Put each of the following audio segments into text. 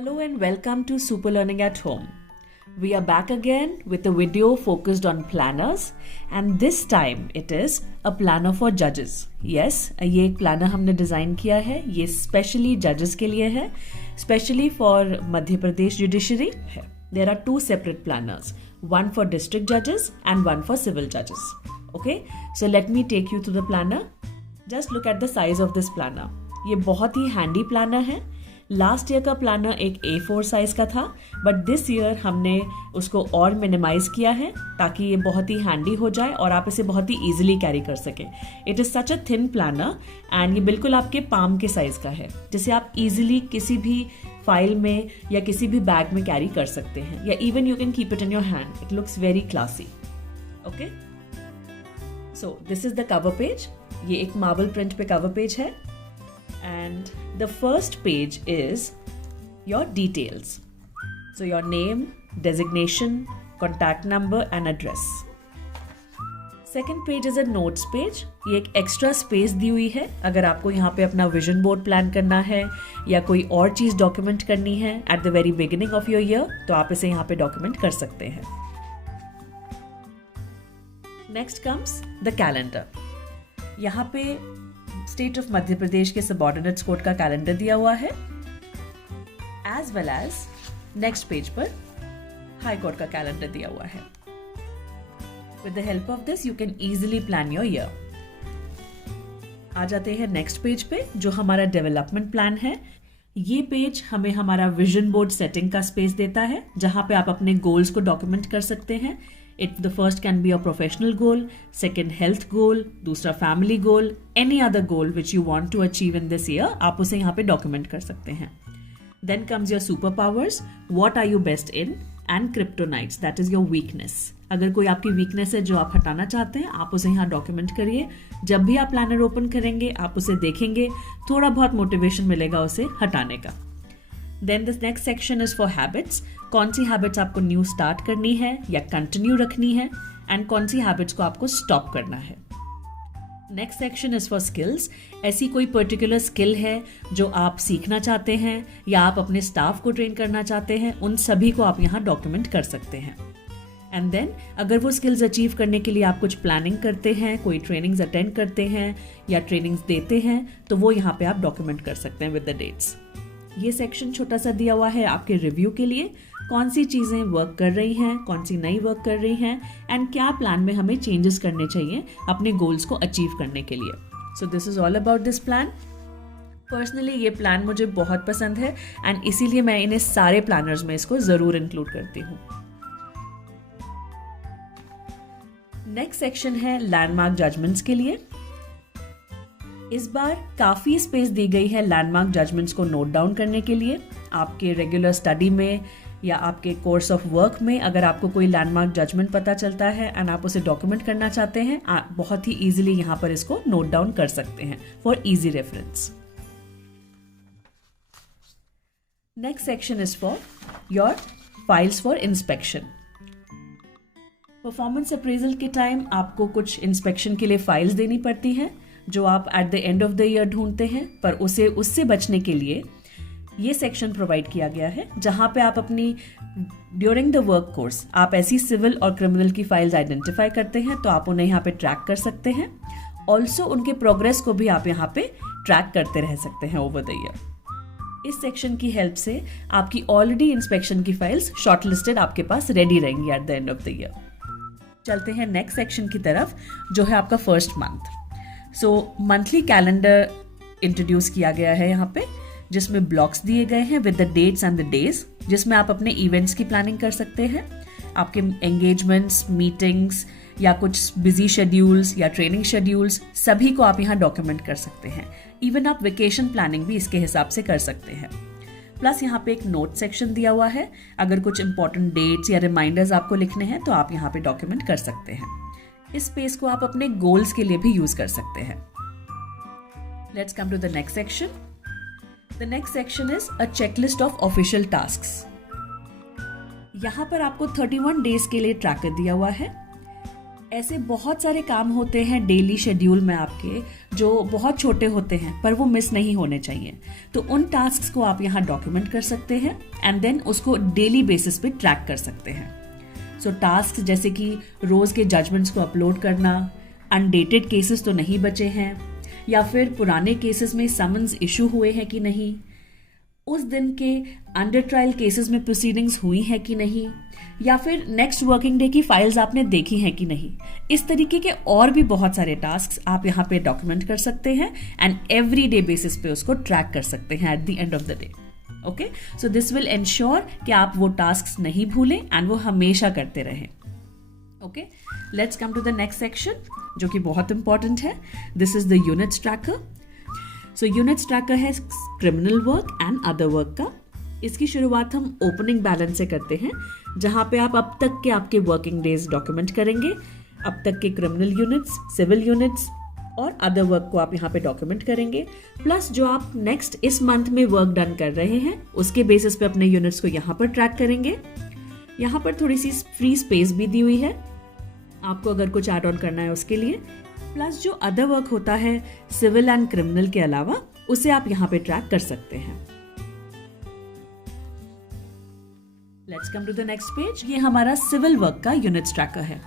Hello and welcome to Super Learning at Home. We are back again with a video focused on planners and this time it is a planner for judges. Yes, ये एक planner हमने design किया है, ये specially judges के लिए है, specially for Madhya Pradesh judiciary है. There are two separate planners, one for district judges and one for civil judges. Okay, so let me take you to the planner. Just look at the size of this planner. ये बहुत ही handy planner है. Last year का planner एक A4 size का था but this year हमने उसको और मिनिमाइज किया है ताकि ये बहुत ही हैंडी हो जाए और आप इसे बहुत ही ईजिली कैरी कर सकें. It is such a thin planner and ये बिल्कुल आपके पाम के साइज का है जिसे आप इजीली किसी भी फाइल में या किसी भी बैग में कैरी कर सकते हैं या even you can keep it in your hand. It looks very classy. Okay, so this is the cover page. ये एक मार्बल प्रिंट पे कवर पेज है. And the first page is your details. So your name, designation, contact number and address. Second page is a notes page. ये एक extra space दी हुई है अगर आपको यहाँ पे अपना vision board plan करना है या कोई और चीज़ document करनी है at the very beginning of your year तो आप इसे यहाँ पे document कर सकते हैं. Next comes the calendar. यहाँ पे स्टेट ऑफ मध्य प्रदेश के सबऑर्डिनेट्स कोर्ट का कैलेंडर दिया हुआ है as well as next page पर हाई कोर्ट का कैलेंडर दिया हुआ है. With the help of this you can easily plan your year. आ जाते हैं नेक्स्ट पेज पे जो हमारा डेवलपमेंट प्लान है. ये पेज हमें हमारा विजन बोर्ड सेटिंग का स्पेस देता है जहां पे आप अपने गोल्स को डॉक्यूमेंट कर सकते हैं. The first can be a professional goal, second health goal, दूसरा family goal, any other goal which you want to achieve in this year, आप उसे यहाँ पे document कर सकते हैं. Then comes your superpowers, what are you best in, and kryptonites, that is your weakness. अगर कोई आपकी weakness है जो आप हटाना चाहते हैं, आप उसे यहाँ document करिए. जब भी आप planner open करेंगे, आप उसे देखेंगे, थोड़ा बहुत motivation मिलेगा उसे हटाने का. Then the next section is for habits. कौन सी हैबिट्स आपको न्यू स्टार्ट करनी है या कंटिन्यू रखनी है एंड कौन सी हैबिट्स को आपको स्टॉप करना है. Next section is for skills. ऐसी कोई पर्टिकुलर स्किल है जो आप सीखना चाहते हैं या आप अपने स्टाफ को ट्रेन करना चाहते हैं, उन सभी को आप यहाँ डॉक्यूमेंट कर सकते हैं. एंड देन अगर वो स्किल्स अचीव करने के लिए आप कुछ प्लानिंग करते हैं, कोई ट्रेनिंग्स अटेंड करते हैं या ट्रेनिंग्स देते हैं तो वो यहाँ पे आप डॉक्यूमेंट कर सकते हैं विद द डेट्स. ये सेक्शन छोटा सा दिया हुआ है आपके रिव्यू के लिए. कौन सी चीज़ें वर्क कर रही हैं, कौन सी नहीं वर्क कर रही हैं एंड क्या प्लान में हमें चेंजेस करने चाहिए अपने गोल्स को अचीव करने के लिए. So this is all about this plan. Personally ये प्लान मुझे बहुत पसंद है एंड इसीलिए मैं इन्हें सारे प्लानर्स में इसको ज़रूर इंक्लूड करती हूँ. नेक्स्ट सेक्शन है लैंडमार्क जजमेंट्स के लिए. इस बार काफ़ी स्पेस दी गई है लैंडमार्क जजमेंट्स को नोट डाउन करने के लिए. आपके रेगुलर स्टडी में या आपके कोर्स ऑफ वर्क में अगर आपको कोई लैंडमार्क जजमेंट पता चलता है एंड आप उसे डॉक्यूमेंट करना चाहते हैं, आप बहुत ही इजीली यहाँ पर इसको नोट डाउन कर सकते हैं for easy reference. Next section is for your files for inspection. Performance appraisal के टाइम आपको कुछ इंस्पेक्शन के लिए फाइल्स देनी पड़ती हैं जो आप at the end of the year ढूंढते हैं, पर उससे बचने के लिए ये सेक्शन प्रोवाइड किया गया है जहां पे आप अपनी ड्यूरिंग द वर्क कोर्स आप ऐसी सिविल और क्रिमिनल की फाइल्स आइडेंटिफाई करते हैं तो आप उन्हें यहाँ पे ट्रैक कर सकते हैं. ऑल्सो उनके प्रोग्रेस को भी आप यहाँ पे ट्रैक करते रह सकते हैं ओवर द ईयर. इस सेक्शन की हेल्प से आपकी ऑलरेडी इंस्पेक्शन की फाइल्स शॉर्टलिस्टेड आपके पास रेडी रहेंगी at the end of the year. चलते हैं नेक्स्ट सेक्शन की तरफ जो है आपका फर्स्ट मंथ. सो मंथली कैलेंडर इंट्रोड्यूस किया गया है यहाँ पे जिसमें ब्लॉक्स दिए गए हैं with the dates and the days जिसमें आप अपने इवेंट्स की प्लानिंग कर सकते हैं. आपके एंगेजमेंट्स, मीटिंग्स या कुछ बिजी शेड्यूल्स या ट्रेनिंग शेड्यूल्स सभी को आप यहाँ डॉक्यूमेंट कर सकते हैं. इवन आप वेकेशन प्लानिंग भी इसके हिसाब से कर सकते हैं. प्लस यहाँ पे एक नोट सेक्शन दिया हुआ है. अगर कुछ इंपॉर्टेंट डेट्स या रिमाइंडर्स आपको लिखने हैं तो आप यहाँ पे डॉक्यूमेंट कर सकते हैं. इस स्पेस को आप अपने गोल्स के लिए भी यूज कर सकते हैं. Let's come to the next section. The next section is a checklist of official tasks. यहाँ पर आपको 31 डेज के लिए ट्रैकर दिया हुआ है. ऐसे बहुत सारे काम होते हैं डेली शेड्यूल में आपके जो बहुत छोटे होते हैं पर वो मिस नहीं होने चाहिए, तो उन टास्क्स को आप यहाँ डॉक्यूमेंट कर सकते हैं एंड देन उसको डेली बेसिस पे ट्रैक कर सकते हैं। सो टास्क जैसे कि रोज के जजमेंट्स को अपलोड करना, अनडेटेड केसेस तो नहीं बचे हैं, या फिर पुराने केसेस में समन्स इशू हुए हैं कि नहीं, उस दिन के अंडर ट्रायल केसेस में प्रोसीडिंग्स हुई हैं कि नहीं, या फिर नेक्स्ट वर्किंग डे की फाइल्स आपने देखी हैं कि नहीं। इस तरीके के और भी बहुत सारे टास्क्स आप यहाँ पे डॉक्यूमेंट कर सकते हैं एंड एवरी डे बेसिस पे उसको ट्रैक कर सकते हैं at the end of the day. Okay, so this will ensure कि आप वो टास्क्स नहीं भूलें एंड वो हमेशा करते रहें। Okay, let's come to the next section जो कि बहुत इंपॉर्टेंट है। This is the units tracker. So units tracker है criminal work and other work का। इसकी शुरुआत हम ओपनिंग बैलेंस से करते हैं, जहां पे आप अब तक के आपके वर्किंग डेज डॉक्यूमेंट करेंगे। अब तक के क्रिमिनल यूनिट्स, सिविल यूनिट्स और अदर वर्क को आप यहाँ पे डॉक्यूमेंट करेंगे, प्लस जो आप नेक्स्ट इस मंथ में वर्क डन कर रहे हैं उसके बेसिस पे अपने यूनिट्स को यहाँ पर ट्रैक करेंगे। यहाँ पर थोड़ी सी फ्री स्पेस भी दी हुई है आपको अगर कुछ ऐड ऑन करना है उसके लिए। प्लस जो अदर वर्क होता है सिविल एंड क्रिमिनल के अलावा, उसे आप यहाँ पे ट्रैक कर सकते हैं। Let's come to the next page. ये हमारा सिविल वर्क का यूनिट्स ट्रैकर है।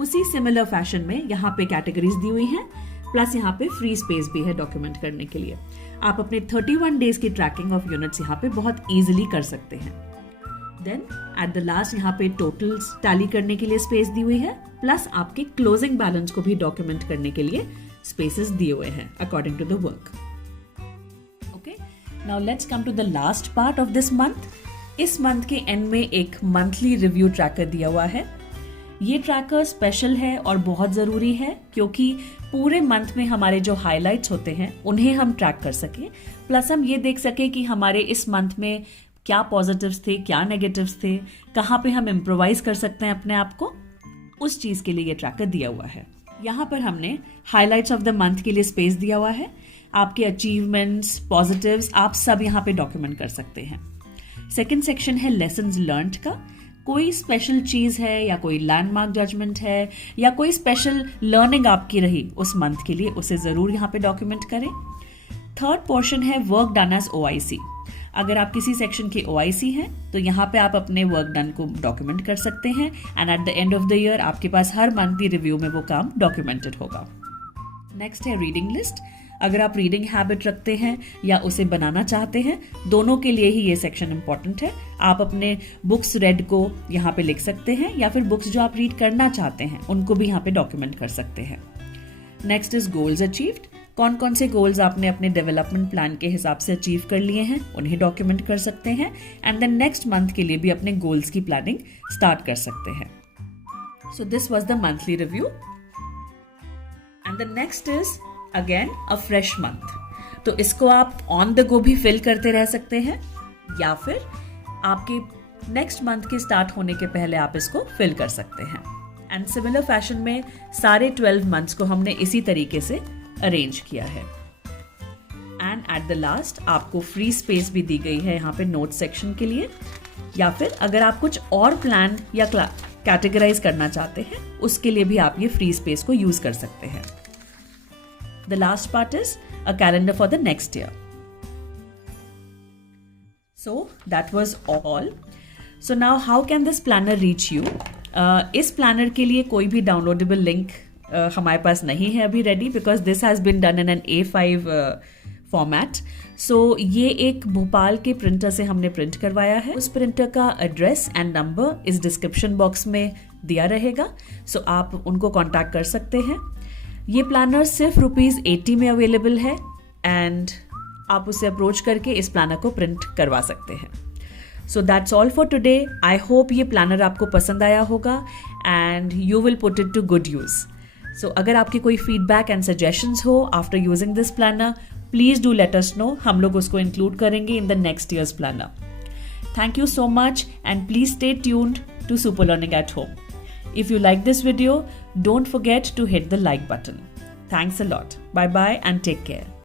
उसी सिमिलर फैशन में यहाँ पे कैटेगरीज दी हुई हैं, प्लस यहाँ पे फ्री स्पेस भी है डॉक्यूमेंट करने के लिए। आप अपने 31 डेज की ट्रैकिंग ऑफ यूनिट्स यहाँ पे बहुत इजीली कर सकते हैं। देन एट द लास्ट यहाँ पे टोटल्स टैली करने के लिए स्पेस दी हुई है, प्लस आपके क्लोजिंग बैलेंस को भी डॉक्यूमेंट करने के लिए स्पेसेस दिए हुए हैं according to the work. Okay, now let's come to the last part of this month. इस मंथ के एंड में एक मंथली रिव्यू ट्रैकर दिया हुआ है। ये ट्रैकर स्पेशल है और बहुत ज़रूरी है क्योंकि पूरे मंथ में हमारे जो हाइलाइट्स होते हैं उन्हें हम ट्रैक कर सकें, प्लस हम ये देख सकें कि हमारे इस मंथ में क्या पॉजिटिव्स थे, क्या नेगेटिव्स थे, कहाँ पे हम इम्प्रोवाइज कर सकते हैं अपने आप को, उस चीज़ के लिए ये ट्रैकर दिया हुआ है। यहाँ पर हमने हाइलाइट्स ऑफ द मंथ के लिए स्पेस दिया हुआ है। आपके अचीवमेंट्स, पॉजिटिव्स आप सब यहाँ पे डॉक्यूमेंट कर सकते हैं। सेकेंड सेक्शन है लेसन्स लर्न्ड का। कोई स्पेशल चीज़ है या कोई लैंडमार्क जजमेंट है या कोई स्पेशल लर्निंग आपकी रही उस मंथ के लिए, उसे ज़रूर यहाँ पे डॉक्यूमेंट करें। थर्ड पोर्शन है वर्क डन एज OIC। अगर आप किसी सेक्शन के OIC हैं तो यहाँ पे आप अपने वर्क डन को डॉक्यूमेंट कर सकते हैं and at the end of the year आपके पास हर मंथली रिव्यू में वो काम डॉक्यूमेंटेड होगा। नेक्स्ट है रीडिंग लिस्ट। अगर आप रीडिंग हैबिट रखते हैं या उसे बनाना चाहते हैं, दोनों के लिए ही ये सेक्शन इंपॉर्टेंट है। आप अपने बुक्स रेड को यहाँ पे लिख सकते हैं या फिर बुक्स जो आप रीड करना चाहते हैं उनको भी यहाँ पे डॉक्यूमेंट कर सकते हैं। Next is goals achieved. कौन कौन से गोल्स आपने अपने डेवलपमेंट प्लान के हिसाब से अचीव कर लिए हैं उन्हें डॉक्यूमेंट कर सकते हैं एंड देन नेक्स्ट मंथ के लिए भी अपने गोल्स की प्लानिंग स्टार्ट कर सकते हैं। So this was the monthly review and the next is again a fresh month. तो इसको आप ऑन द गो भी फिल करते रह सकते हैं या फिर आपके नेक्स्ट मंथ के स्टार्ट होने के पहले आप इसको फिल कर सकते हैं। एंड सिमिलर फैशन में सारे 12 मंथ्स को हमने इसी तरीके से अरेंज किया है। एंड एट द लास्ट आपको फ्री स्पेस भी दी गई है यहाँ पे नोट सेक्शन के लिए, या फिर अगर आप कुछ और प्लान या कैटेगराइज करना चाहते हैं उसके लिए भी आप ये फ्री स्पेस को यूज कर सकते हैं। The last part is a calendar for the next year. So that was all. So now how can this planner reach you? इस प्लानर के लिए कोई भी डाउनलोडेबल लिंक हमारे पास नहीं है अभी ready, because this has been done in an A5 format. So ये एक भोपाल के प्रिंटर से हमने प्रिंट करवाया है। उस प्रिंटर का एड्रेस एंड नंबर इस डिस्क्रिप्शन बॉक्स में दिया रहेगा, सो आप उनको कॉन्टैक्ट कर सकते हैं। ये प्लानर सिर्फ ₹80 में अवेलेबल है एंड आप उसे अप्रोच करके इस प्लानर को प्रिंट करवा सकते हैं। So that's all for today. I hope ये प्लानर आपको पसंद आया होगा and you will put it to good use. So अगर आपकी कोई फीडबैक एंड सजेशंस हो after using this planner, please do let us know. हम लोग उसको इंक्लूड करेंगे in the next year's planner. Thank you so much and please stay tuned to Super Learning at Home. If you like this video, don't forget to hit the like button. Thanks a lot. Bye bye and take care.